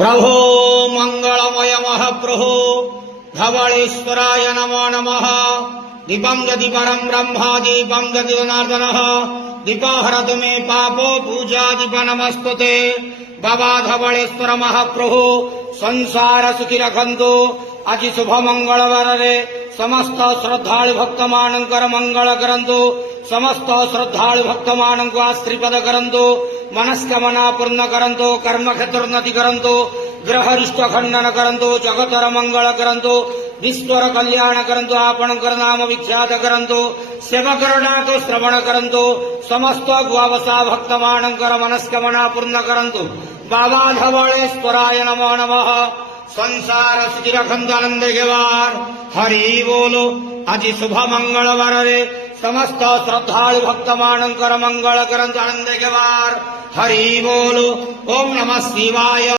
प्रभो मंगलमय महाप्रभो धवलेश्वराय नमो नमः। दीपं यदि परं ब्रह्म दीपं यदि जनार्दनः दीपहरतु मे पापो पूजा दीप नमस्तुते। बाबा धवलेश्वर महाप्रभु संसार सुखी रखंतु। आज शुभ मंगलवार रे समस्त श्रद्धालु भक्त मानकर मंगल करंतु। समस्त श्रद्धालु भक्त मान को आश्रीपद करंतु। मनस्कामना पूर्ण करंतु। कर्म क्षेत्रोन्नति करंतु। ग्रह रिष्ट खंडन करंतु। जगतर मंगल करंतु। विश्वर कल्याण करंतु। आपणकर नाम विख्यात करंतु। सेवकर डाक श्रवण करंतु। समस्त द्वावसा भक्त मानकर मनस्कामना पूर्ण करंतु। बाबा धवलेश्वराय नमो नमः। संसार सुखी रखंतु आनंद घेवार। हरि बोलो। आज शुभ मंगलवार रे समस्त श्रद्धालु भक्त मानकर मंगल करंतु आनंद घेवार। हरि बोलो। ओम नमः शिवाय।